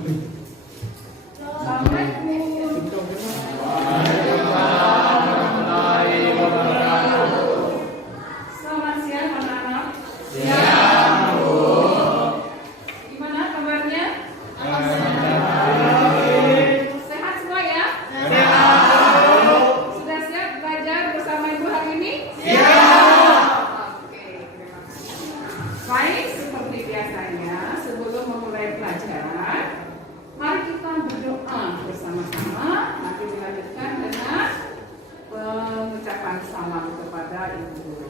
Selamat siang anak-anak. Gimana kabarnya? Sehat semua ya? Sudah siap belajar bersama Ibu hari ini? Oke, terima kasih. Baik, seperti biasanya sebelum memulai pelajaran, mari kita berdoa bersama-sama. Nanti dilanjutkan dengan pengucapan salam kepada Ibu Guru.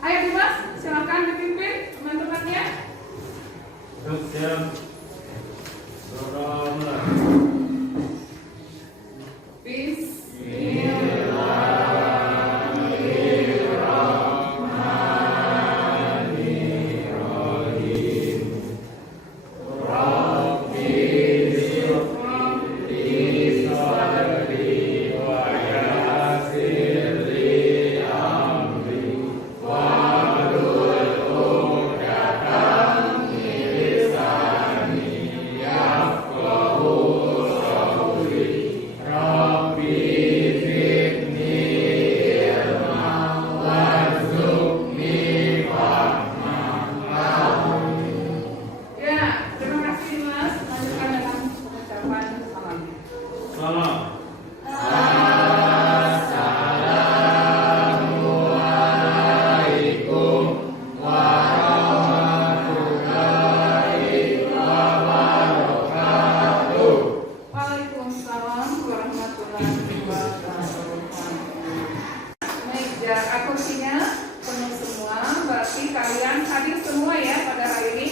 Ayo Dimas, silakan dipimpin teman-temannya. Siap. Berdoa. Kursinya penuh semua, berarti kalian hadir semua ya pada hari ini.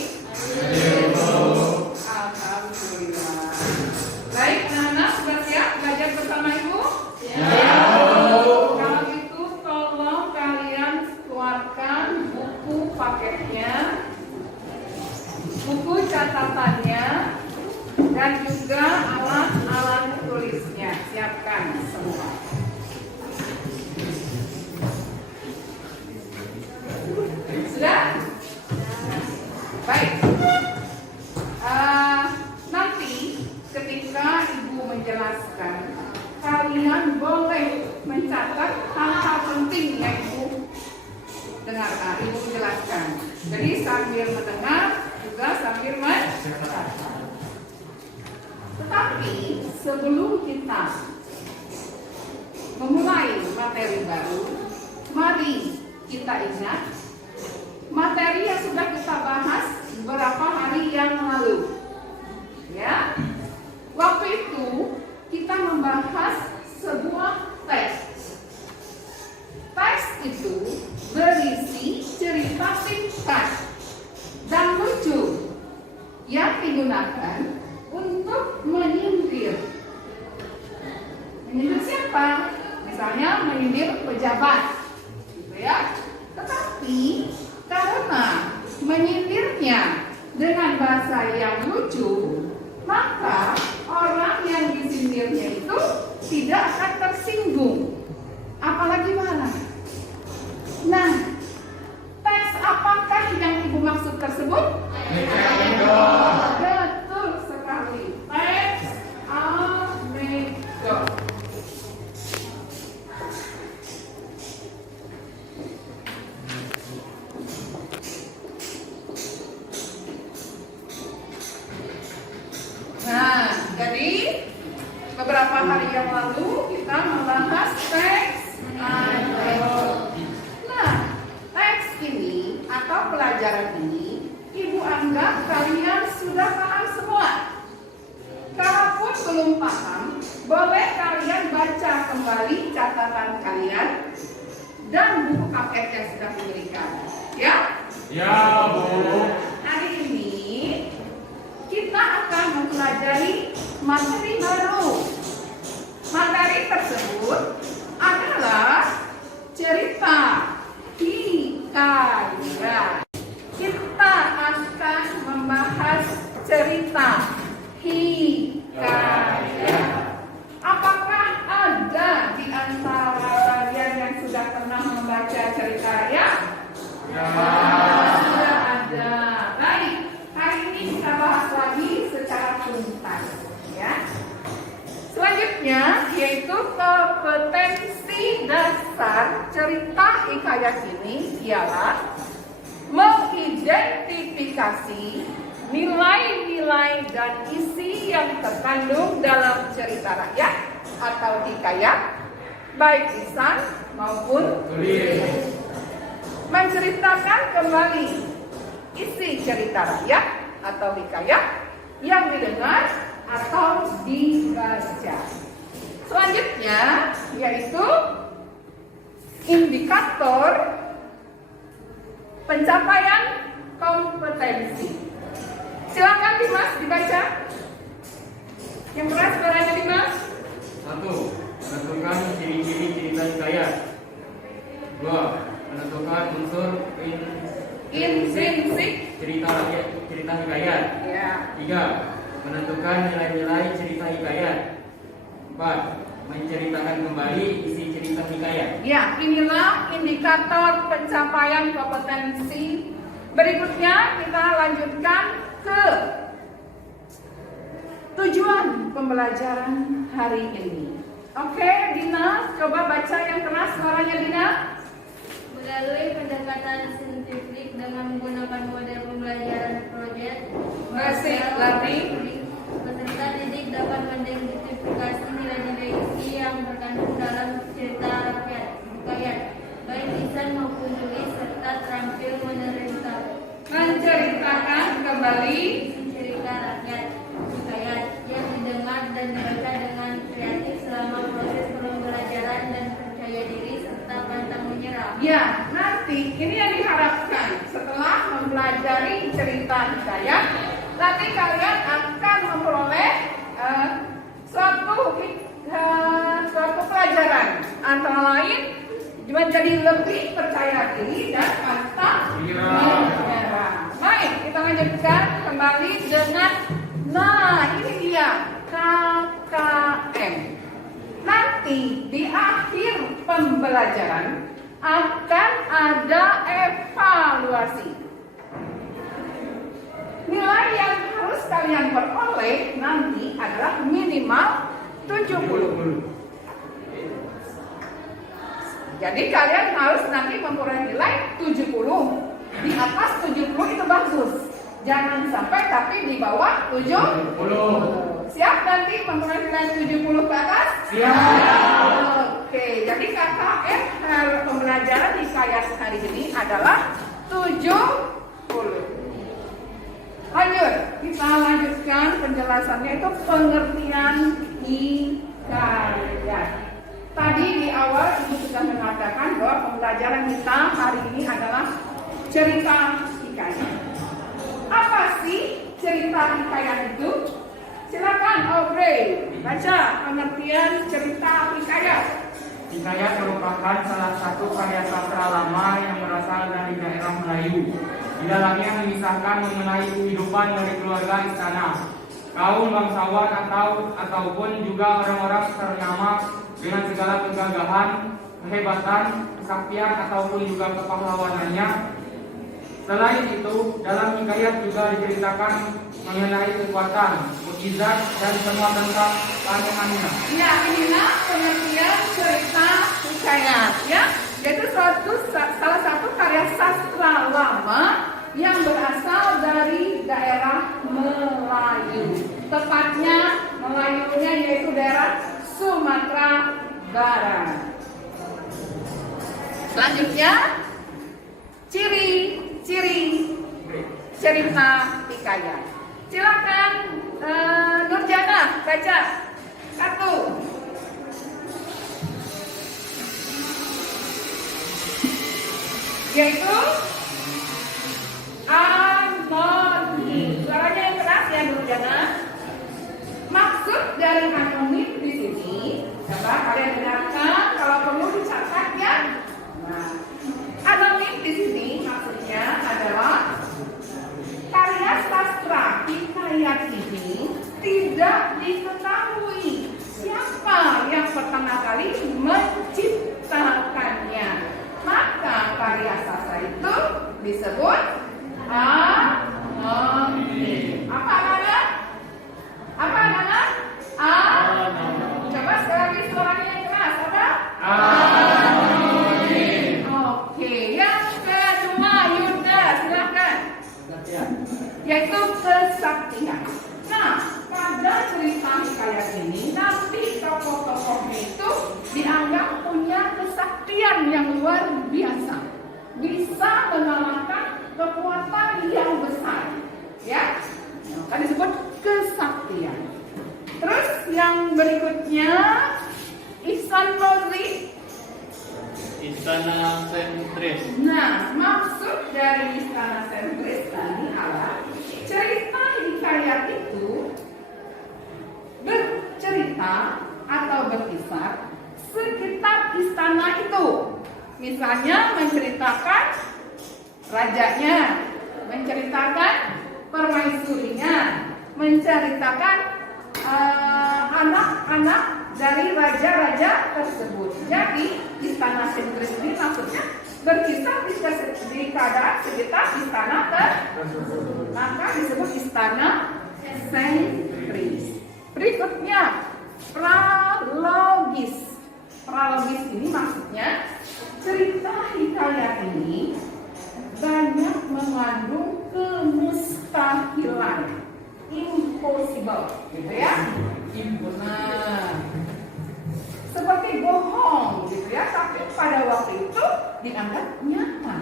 Alhamdulillah. Baik, anak-anak sudah siap belajar bersama Ibu? Kalau itu tolong kalian keluarkan buku paketnya, buku catatannya, dan juga alat-alat tulisnya. Siapkan semua. Sudah? Baik. Nanti ketika Ibu menjelaskan, kalian boleh mencatat hal-hal penting yang Ibu dengarkan, Ibu jelaskan. Jadi sambil mendengar juga sambil mencatat. Tetapi sebelum kita memulai materi baru, mari kita ingat materi yang sudah kita bahas beberapa hari yang lalu. Ya. Waktu itu kita membahas sebuah teks. Teks itu berisi cerita singkat dan lucu yang digunakan untuk menyindir. Menyindir siapa? Misalnya menyindir pejabat. Gitu ya. Tetapi karena menyindirnya dengan bahasa yang lucu, maka orang yang disindirnya itu tidak akan tersinggung. Apalagi marah. Nah, teks apakah yang Ibu maksud tersebut? Betul sekali. Teks anekdot. Nah, jadi beberapa hari yang lalu kita membahas teks anekdot. Nah, teks ini atau pelajaran ini Ibu anggap kalian sudah paham semua. Kalaupun belum paham, boleh kalian baca kembali catatan kalian dan buku paket yang sudah diberikan. Ya? Ya, Bu. Hari ini kita akan mempelajari materi baru. Materi tersebut adalah cerita hikayat. Kita akan membahas cerita hikayat. Apakah ada di antara kalian yang sudah pernah membaca cerita ya? Sudah ada. Baik, hari ini kita bahas lagi secara tuntas. Ya. Selanjutnya yaitu kompetensi dasar cerita hikayat ini ialah mengidentifikasi nilai-nilai dan isi yang terkandung dalam cerita rakyat atau hikayat, baik lisan maupun tulis. Menceritakan kembali isi cerita rakyat atau hikayat yang didengar atau dibaca. Selanjutnya yaitu indikator pencapaian kompetensi. Silakan Dimas dibaca. Yang keras suaranya Dimas. 1. Menentukan ciri-ciri cerita hikayat. 2. Menentukan unsur Intrinsik cerita hikayat. ya. 3. Menentukan nilai-nilai cerita hikayat. 4. Menceritakan kembali isi cerita hikayat. Ya, inilah indikator pencapaian kompetensi. Berikutnya kita lanjutkan ke tujuan pembelajaran hari ini. Oke, Dina, coba baca yang keras suaranya Dina. Melalui pendekatan saintifik dengan menggunakan model pembelajaran proyek Basic learning, peserta didik dapat mengidentifikasi nilai-nilai isi yang terkandung dalam cerita rakyat, hikayat, baik lisan maupun tulis, serta terampil menceritakan kembali cerita rakyat, hikayat yang didengar dan dibaca dengan kreatif selama proses pembelajaran dan percaya diri serta pantang menyerah. Ya, nanti ini yang diharapkan setelah mempelajari cerita hikayat, nanti kalian akan memperoleh suatu pelajaran, antara lain menjadi lebih percaya diri dan pantang menyerah. Baik, kita lanjutkan kembali dengan, ini dia KKM. Nanti di akhir pembelajaran akan ada evaluasi. Nilai yang harus kalian peroleh nanti adalah minimal 70. Jadi kalian harus nanti memperoleh nilai 70. Di atas 70 itu bagus. Jangan sampai tapi di bawah 70. Siap nanti memperoleh nilai 70 ke atas? Siap. Oke, jadi KKM pembelajaran hikayat hari ini adalah 70. Lanjut, kita lanjutkan penjelasannya itu pengertian hikayat. Tadi di awal Ibu sudah mengatakan bahwa pembelajaran kita hari ini adalah cerita hikayat. Apa sih cerita hikayat itu? Silakan Aubrey baca pengertian cerita hikayat. Hikayat merupakan salah satu karya sastra lama yang berasal dari daerah Melayu. Di dalamnya mengisahkan mengenai kehidupan dari keluarga istana, kaum bangsawan ataupun juga orang-orang ternama dengan segala kegagahan, kehebatan, kesaktian ataupun juga kepahlawanannya. Selain itu, dalam hikayat juga diceritakan mengenai kekuatan, mukjizat dan semua tentang keanehannya. Ya, inilah pengertian cerita hikayat, ya, yaitu salah satu karya sastra lama yang berasal dari daerah Melayu. Tepatnya Melayunya yaitu daerah Sumatera Barat. Selanjutnya, ciri-ciri cerita hikayat. Silakan Nurjana baca 1. Yaitu anonim. Suaranya yang keras ya Nurjana. Maksud dari anonim di sini, coba kalian dengarkan, kalau perlu dicatat ya. Nah, anonim di sini maksudnya adalah karya sastra hikayat ini tidak diketahui siapa yang pertama kali menciptakannya. Maka karya sastra itu disebut anonim. Apa namanya? yaitu kesaktian. Nah, pada cerita hikayat ini nanti tokoh-tokohnya itu dianggap punya kesaktian yang luar biasa, bisa mengalahkan kekuatan yang besar, ya. Kan disebut kesaktian. Terus yang berikutnya Ihsan Rozi. Istana sentris. Nah, maksud dari istana sentris ini adalah cerita hikayat itu bercerita atau berkisar sekitar istana itu. Misalnya menceritakan rajanya, menceritakan permaisurinya, menceritakan anak-anak dari raja-raja tersebut. Jadi istana sentris ini maksudnya berkisar di keadaan sekitar istana tersebut. Maka disebut istana sentris. Berikutnya pralogis. Pralogis ini maksudnya cerita hikayat ini banyak mengandung kemustahilan, impossible, gitu ya. Nah, seperti bohong, gitu ya. Tapi pada waktu itu dianggap nyata.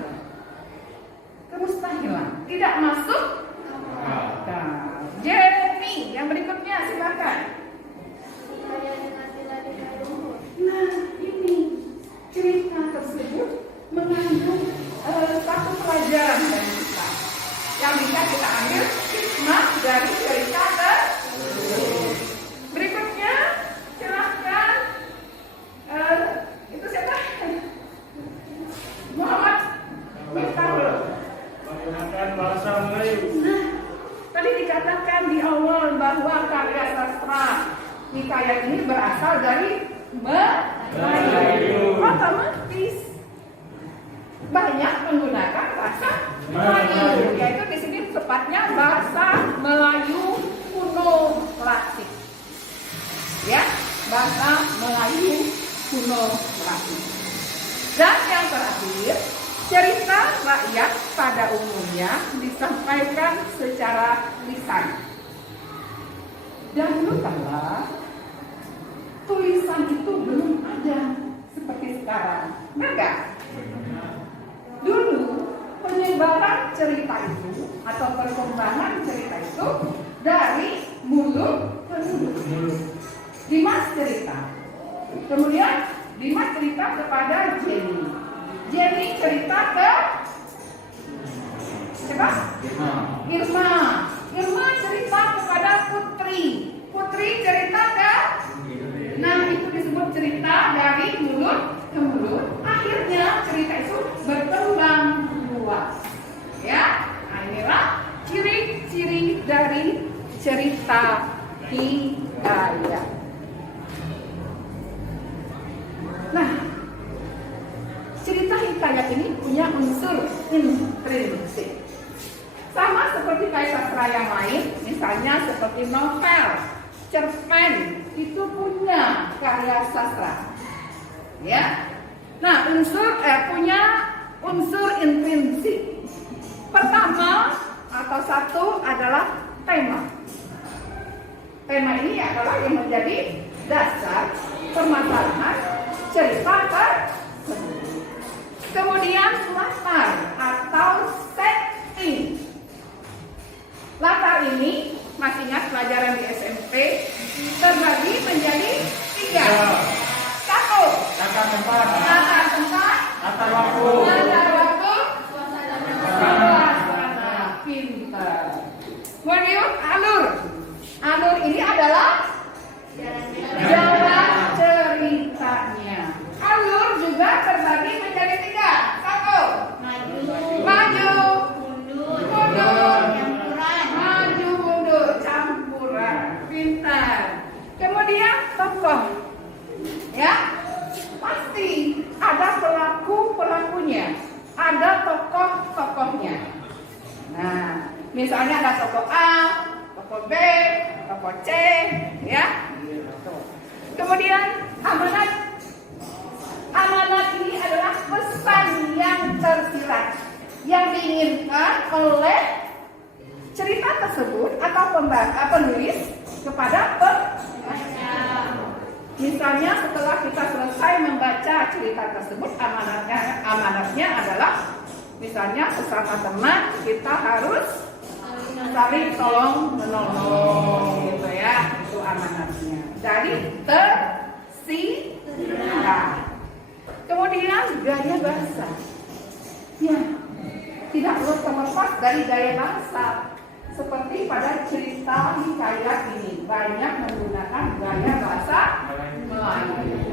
Kemustahilan, tidak masuk akal. Jeremy, yang berikutnya silakan. Nah, ini cerita tersebut mengandung satu pelajaran dari kita yang bisa kita ambil hikmah dari cerita tersebut. Berikutnya silahkan itu siapa? Muhammad Miftahul. Menggunakan bahasa Melayu. Nah, tadi dikatakan di awal bahwa karya sastra hikayat ini berasal dari Melayu. Otomatis banyak menggunakan bahasa Melayu, yaitu di sini tepatnya bahasa Melayu kuno klasik. Ya, bahasa Melayu kuno klasik. Dan yang terakhir, cerita rakyat pada umumnya disampaikan secara lisan. Dahulu kala tulisan itu belum ada seperti sekarang, benar nggak? Dulu penyebaran cerita itu atau perkembangan cerita itu dari mulut ke mulut. Dimas cerita, kemudian Dimas cerita kepada Jenny. Jenny cerita ke siapa? Irma. Irma cerita kepada Putri. Putri cerita ke, nah itu disebut cerita dari mulut ke mulut. Akhirnya cerita itu berkembang luas. Ya, nah, inilah ciri-ciri dari cerita hikayat. Nah, cerita hikayat ini punya unsur intrinsik. Sama seperti kayak sastra yang lain, misalnya seperti novel, cerpen, itu punya karya sastra. Ya. Nah, punya unsur intrinsik. Pertama atau satu adalah tema. Tema ini adalah yang menjadi dasar permasalahan cerita tersebut. Kemudian latar atau setting. Latar ini masih ingat pelajaran di SMP terbagi menjadi 3. Satu, Latar tempat. latar tempat, Latar waktu. latar waktu, suasana. Pintar. Kemudian alur. Alur ini adalah jalan ceritanya. Alur juga terbagi menjadi 3. Satu, maju, mundur, maju, mundur, campuran. Pintar. Kemudian tokoh, ya pasti ada pelakunya, ada tokohnya. Nah, misalnya ada tokoh A, tokoh B, tokoh C, ya. Kemudian amanat ini adalah pesan yang tersirat yang diinginkan oleh cerita penulis kepada misalnya setelah kita selesai membaca cerita tersebut, amanatnya adalah misalnya sesama teman kita harus saling tolong menolong gitu ya, itu amanatnya. Jadi tersisa. Kemudian gaya bahasa, ya tidak terlepas dari gaya bahasa. Seperti pada cerita hikayat ini banyak menggunakan gaya bahasa Melayu.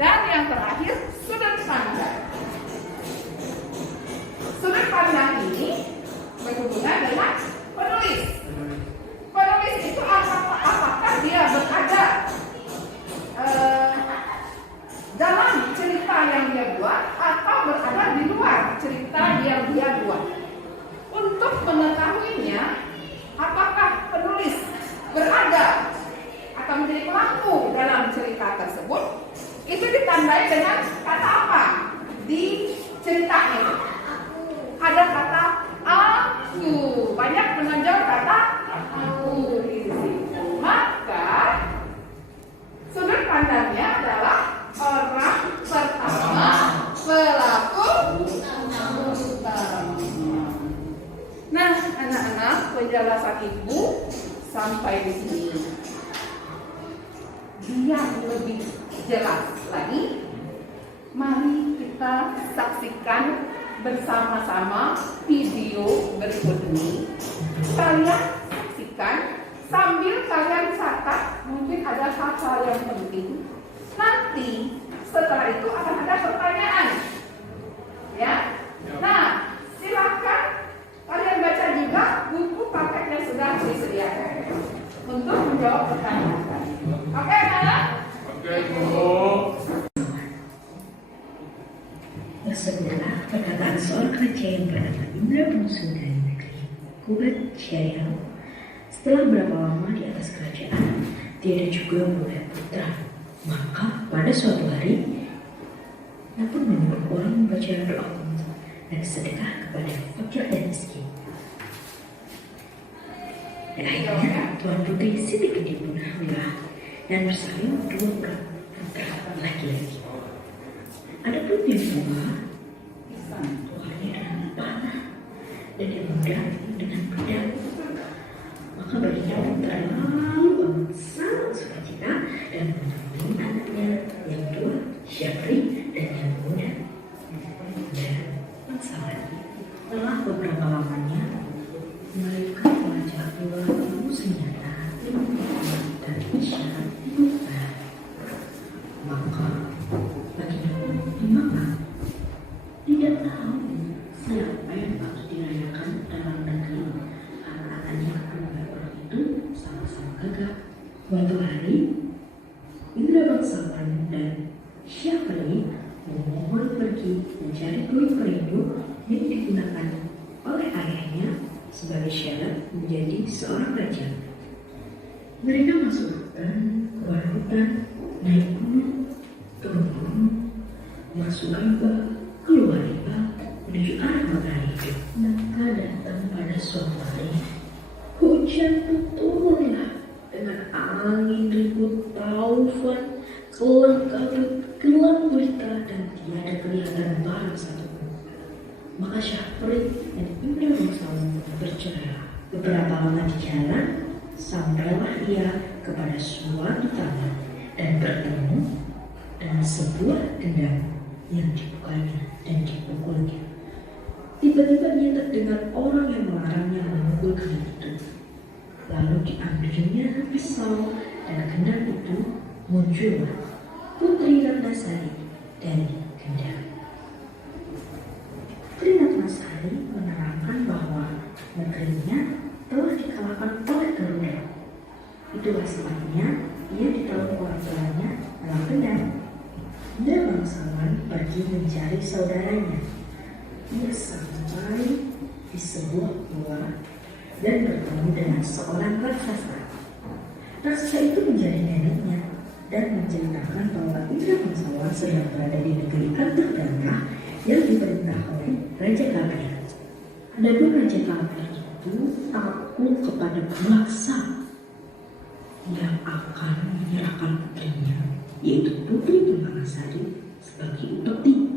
Dan yang terakhir, sudut pandang. Sudut pandang ini berhubungan dengan penulis. Penulis itu apakah dia berada dalam cerita yang dia buat atau berada di luar cerita yang dia buat. Untuk mengetahuinya, apakah penulis berada atau menjadi pelaku dalam cerita tersebut, itu ditandai dengan kata apa di cerita ini? Ada kata aku, banyak menonjol kata aku di situ. Maka sudut pandangnya adalah orang pertama, pelaku utama. Nah, anak-anak, penjelasan ibu sampai di sini. Biar lebih jelas lagi, mari kita saksikan bersama-sama video berikut ini. Kalian saksikan sambil kalian catat, mungkin ada hal-hal yang penting. Nanti setelah itu akan ada pertanyaan, ya. Nah, silakan kalian baca juga buku paket yang sudah disediakan untuk menjawab pertanyaan. Oke, anak? Oke, Bu. Sebuah perkataan seorang raja yang bernama Indra Bungsu dari negeri Kubat Syariah. Setelah berapa lama di atas kerajaan, tiada juga mempunyai putra. Maka pada suatu hari, ia pun menyuruh orang membaca doa dan sedekah kepada fakir dan miskin. Dan akhirnya Tuan Putri Siti Kediri pun hamil dan bersalin 2 putra laki-laki. Adapun yang tua, tuanya dengan panah dan yang muda dengan pedang. Maka baginya pun terlalu amat sangat sukacita dan menemui anaknya yang tua, Syafri, dan yang muda. Dan masalahnya, setelah beberapa lamanya, mereka melacak keluar ilmu senjata dan isyarat buta. Maka baginya pun dimana tidak tahu siapa yang patut dirayakan dalam negeri. Anak-anaknya kedua orang itu sama-sama gagah. Suatu hari, Indra bangsawan dan Syafri memohon pergi mencari kulit perindu yang digunakan oleh ayahnya sebagai syarat menjadi seorang raja. Mereka masuk hutan, keluar hutan, naik gunung, turun gunung, masuk lembah, keluar lembah, menuju arah matahari. Maka datang pada suatu hari, hujan pun turunlah dengan angin ribut taufan, kelam kabut, gelap gulita, dan tiada kelihatan barang satupun. Maka Syafri dan Indra bangsawan bercerai. Beberapa lama di jalan, sampailah ia kepada suatu taman dan bertemu dengan sebuah gendang yang dibukanya dan dipukulnya. Tiba-tiba ia terdengar orang yang melarangnya memukul gendang itu. Lalu diambilnya pisau dan gendang itu muncullah Putri Ratnasari dari gendang. Putri Ratnasari menerangkan bahwa negerinya telah dikalahkan oleh Garuda. Itulah sebabnya ia ditaruh orang tuanya dalam gendang. Indra bangsawan pergi mencari saudaranya. Ia sampai di sebuah gua dan bertemu dengan seorang raksasa. Raksasa itu menjadi neneknya dan menceritakan bahwa Indra bangsawan sedang berada di negeri Antakrata yang diperintah oleh Raja Kapir. Adapun Raja Kapir itu tak takluk kepada Bulaksa yang akan menyerahkan putrinya, yaitu Putri Permatasari, sebagai upeti.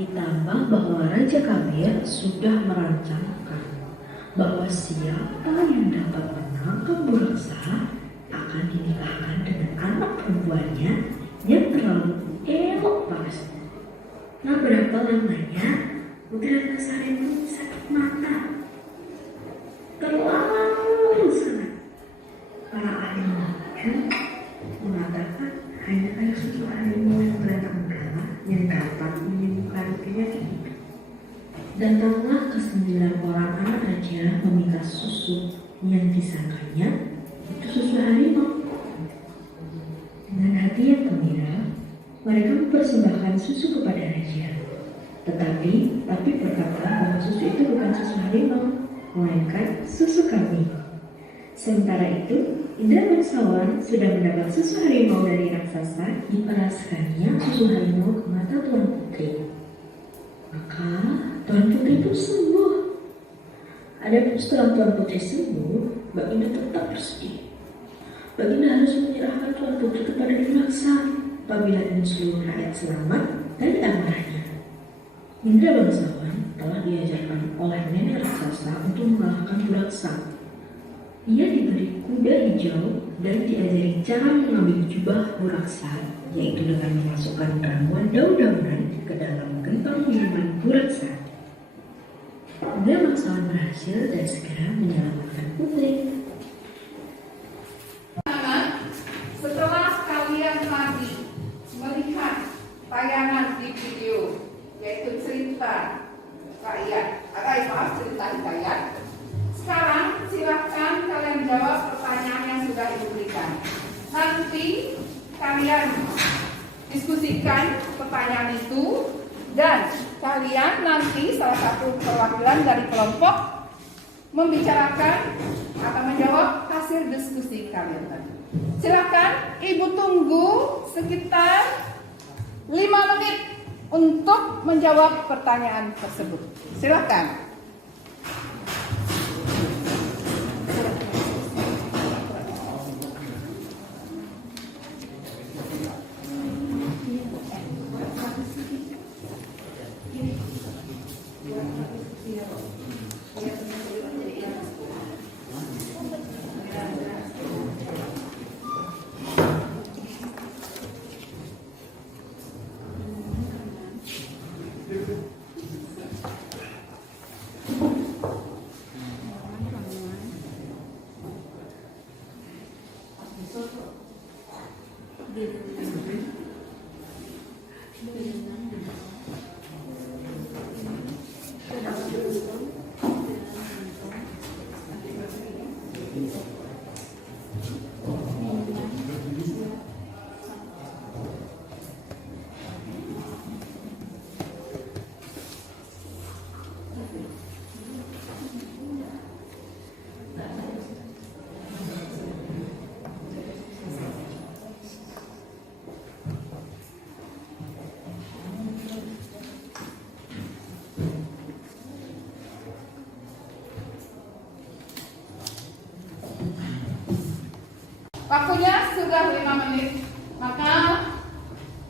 Ditambah bahwa Raja Kabir sudah merancangkan bahwa siapa yang dapat menangkap Bulaksa akan dinikahkan dengan anak perempuannya yang terlalu elok parasnya. Nah, berapa lamanya Putri Ratnasari pun sakit mata. Terlalu sangat. Para ahli maju mengatakan hanya ada susu harimau yang beranak negara yang dapat menyembuhkan penyakit itu. Datanglah ke-9 orang anak raja meminta susu yang disangkanya itu susu harimau. Dengan hati yang gembira, mereka mempersembahkan susu kepada raja. Tetapi berkata bahwa susu itu bukan susu harimau, melainkan susu kambing. Sementara itu, Indra Bangsawan sudah mendapat susu harimau dari raksasa, diperaskannya susu harimau ke mata Tuan Putri. Maka Tuan Putri pun sembuh. Adapun setelah Tuan Putri sembuh, Baginda tetap bersedih. Baginda harus menyerahkan Tuan Putri kepada Bulaksa apabila ingin seluruh rakyat selamat dari amarahnya. Indra Bangsawan telah diajarkan oleh nenek raksasa untuk mengalahkan Bulaksa. Ia diberi kuda hijau dan diajari cara mengambil jubah Bulaksa, yaitu dengan memasukkan ramuan daun-daunan ke dalam gentong minuman Bulaksa. Indra Bangsawan berhasil dan segera menyelamatkan Putri. Setelah kalian tadi melihat tayangan di video, yaitu cerita cerita hikayat, sekarang silakan kalian jawab pertanyaan yang sudah Ibu berikan. Nanti kalian diskusikan pertanyaan itu dan kalian nanti salah satu perwakilan dari kelompok membicarakan atau menjawab hasil diskusi kalian tadi. Silakan Ibu tunggu sekitar 5 menit untuk menjawab pertanyaan tersebut. Silakan. Waktunya sudah 5 menit, maka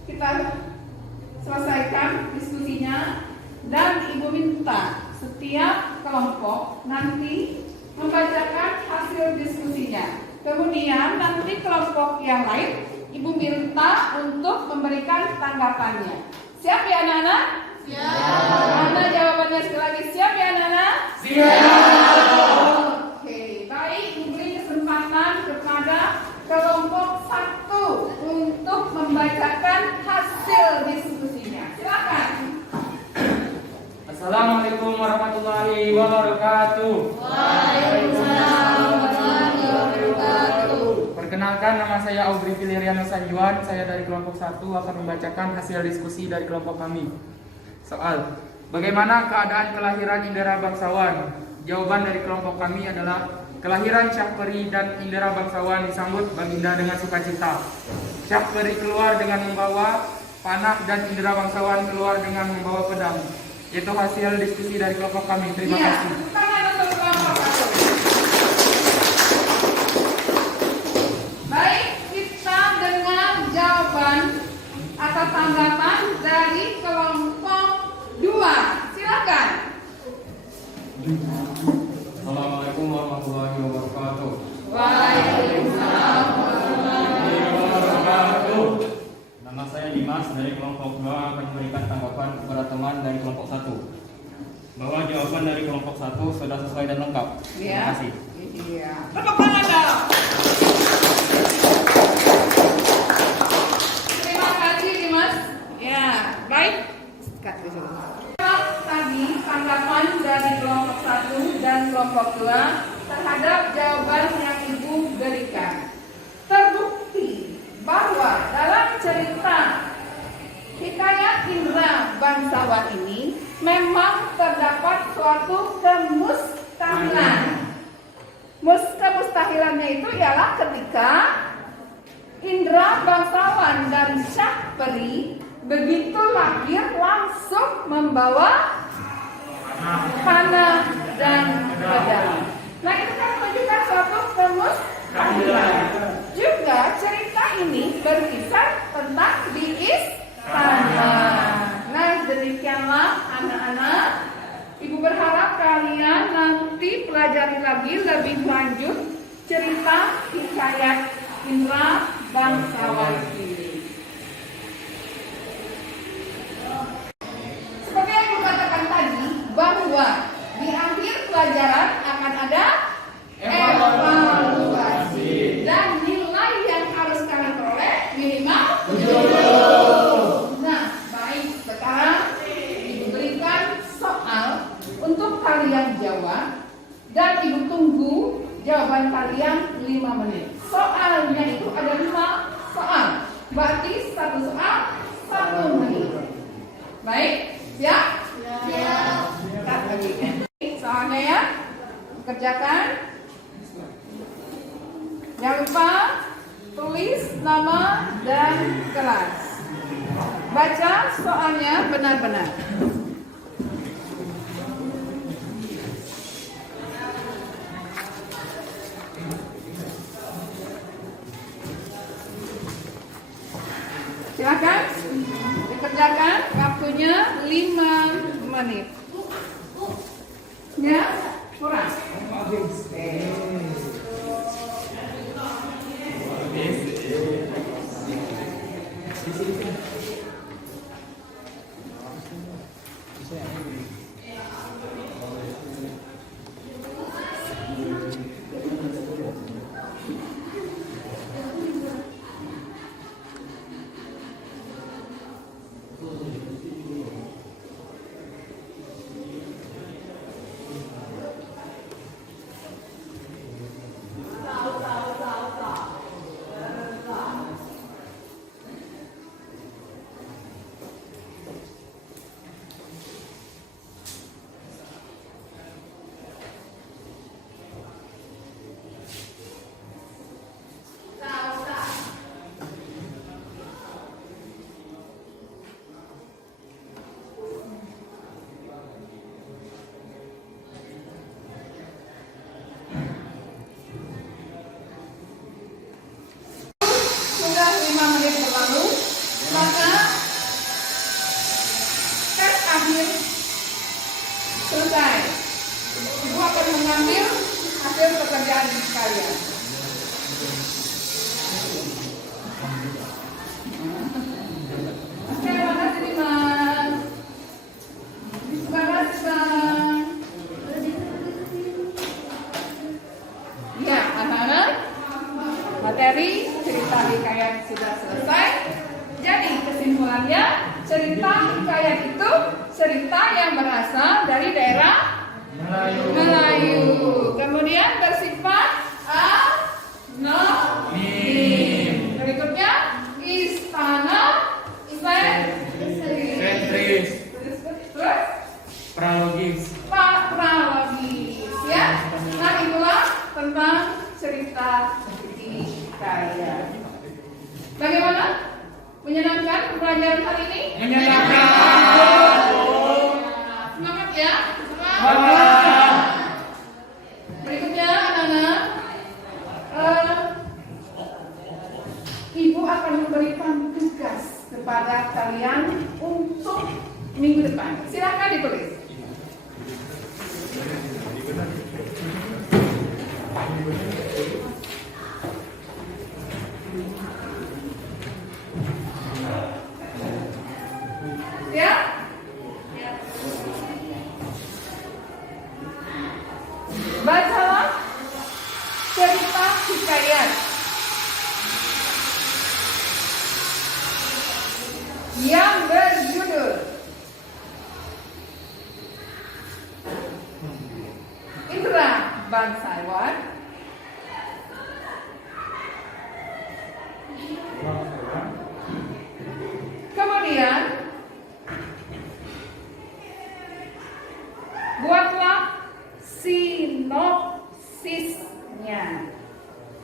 kita selesaikan diskusinya dan Ibu minta setiap kelompok nanti membacakan hasil diskusinya. Kemudian nanti kelompok yang lain Ibu minta untuk memberikan tanggapannya. Siap ya anak-anak? Siap. Mana jawabannya sekali lagi? Siap ya anak-anak? Siap. Oke, baik. Ibu beri kesempatan kepada kelompok 1 untuk membacakan hasil diskusinya. Silakan. Assalamualaikum warahmatullahi wabarakatuh. Waalaikumsalam warahmatullahi wabarakatuh. Perkenalkan, nama saya Audrey Filiriano Sanjuan. Saya dari kelompok 1 akan membacakan hasil diskusi dari kelompok kami. Soal: bagaimana keadaan kelahiran Indra Bangsawan? Jawaban dari kelompok kami adalah kelahiran Syahperi dan Indra Bangsawan disambut Baginda dengan sukacita. Syahperi keluar dengan membawa panah dan Indra Bangsawan keluar dengan membawa pedang. Itu hasil diskusi dari kelompok kami. Terima kasih. Tangan untuk kelompok 1. warahmatullahi wabarakatuh. Waalaikumsalam warahmatullahi wabarakatuh. Nama saya Dimas dari kelompok 2 akan memberikan tanggapan kepada teman dari kelompok 1. Bahwa jawaban dari kelompok 1 sudah sesuai dan lengkap. Terima Ya. kasih. Iya. Tepuk tangan dong. Terima kasih Dimas. Ya, baik. Cut dulu. Tadi tanggapan dari kelompok 1 dan kelompok 2 terhadap jawaban yang Ibu berikan. Terbukti bahwa dalam cerita hikayat Indra Bangsawan ini memang terdapat suatu kemustahilan. Kemustahilannya itu ialah ketika Indra Bangsawan dan Syahperi begitu lahir langsung membawa panah dan pedang. Nah, itu kan menunjukkan suatu kemustahilan. Juga cerita ini berkisar tentang di istana. Nah, demikianlah anak-anak. Ibu berharap kalian nanti pelajari lagi lebih lanjut cerita hikayat Indra Bangsawan ini. Seperti yang Ibu katakan tadi, bahwa di akhir pelajaran akan ada evaluasi dan nilai yang harus kalian peroleh minimal 7. Nah, baik, sekarang Ibu berikan soal untuk kalian jawab dan Ibu tunggu jawaban kalian 5 menit. Soalnya itu ada 5 soal, berarti 1 soal 1 menit. Baik, siap? Siap. Start lagi. Soalnya ya, kerjakan. Jangan lupa tulis nama dan kelas. Baca soalnya benar-benar. Silakan dikerjakan, waktunya 5 menit. Ya, kurang. Sudah 5 menit berlalu, maka tes akhir selesai. Ibu akan mengambil hasil pekerjaan kalian. Terima kasih Dimas. Terima kasih Bang. Ya, anak-anak, materi cerita hikayat sudah selesai. Jadi kesimpulannya, cerita hikayat itu cerita yang berasal dari daerah Melayu. Kemudian bersifat anonim. Berikutnya istana Sentris. Terus Prologis. pralogis, ya. Nah, itulah tentang cerita hikayat. Bagaimana? Menyenangkan pembelajaran hari ini? Menyenangkan. Semangat ya. Semangat. Berikutnya anak-anak, Ibu akan memberikan tugas kepada kalian untuk minggu depan. Silakan ditulis. Siap? Bacalah cerita hikayat yang berjudul Indra Bangsawan kemudian buatlah sinopsisnya.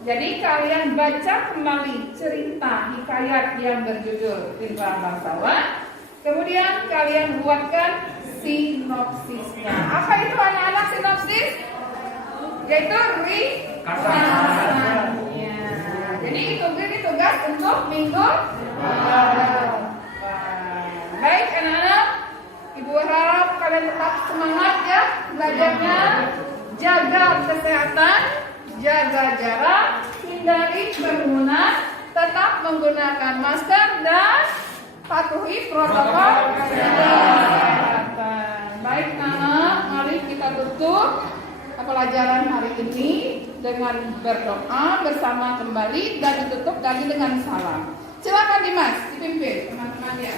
Jadi kalian baca kembali cerita hikayat yang berjudul Indra Bangsawan. Kemudian kalian buatkan sinopsisnya. Apa itu anak-anak sinopsis? Yaitu ringkasannya. Jadi ini tugas untuk minggu depan. Baik anak-anak, Ibu harap kalian tetap semangat ya belajarnya. Jaga kesehatan, jaga jarak, hindari kerumunan, tetap menggunakan masker dan patuhi protokol kesehatan. Baik anak, mari kita tutup pelajaran hari ini dengan berdoa bersama kembali dan ditutup lagi dengan salam. Silakan Dimas, dipimpin teman-teman ya.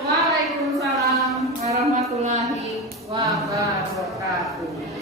Waalaikumsalam warahmatullahi wabarakatuh.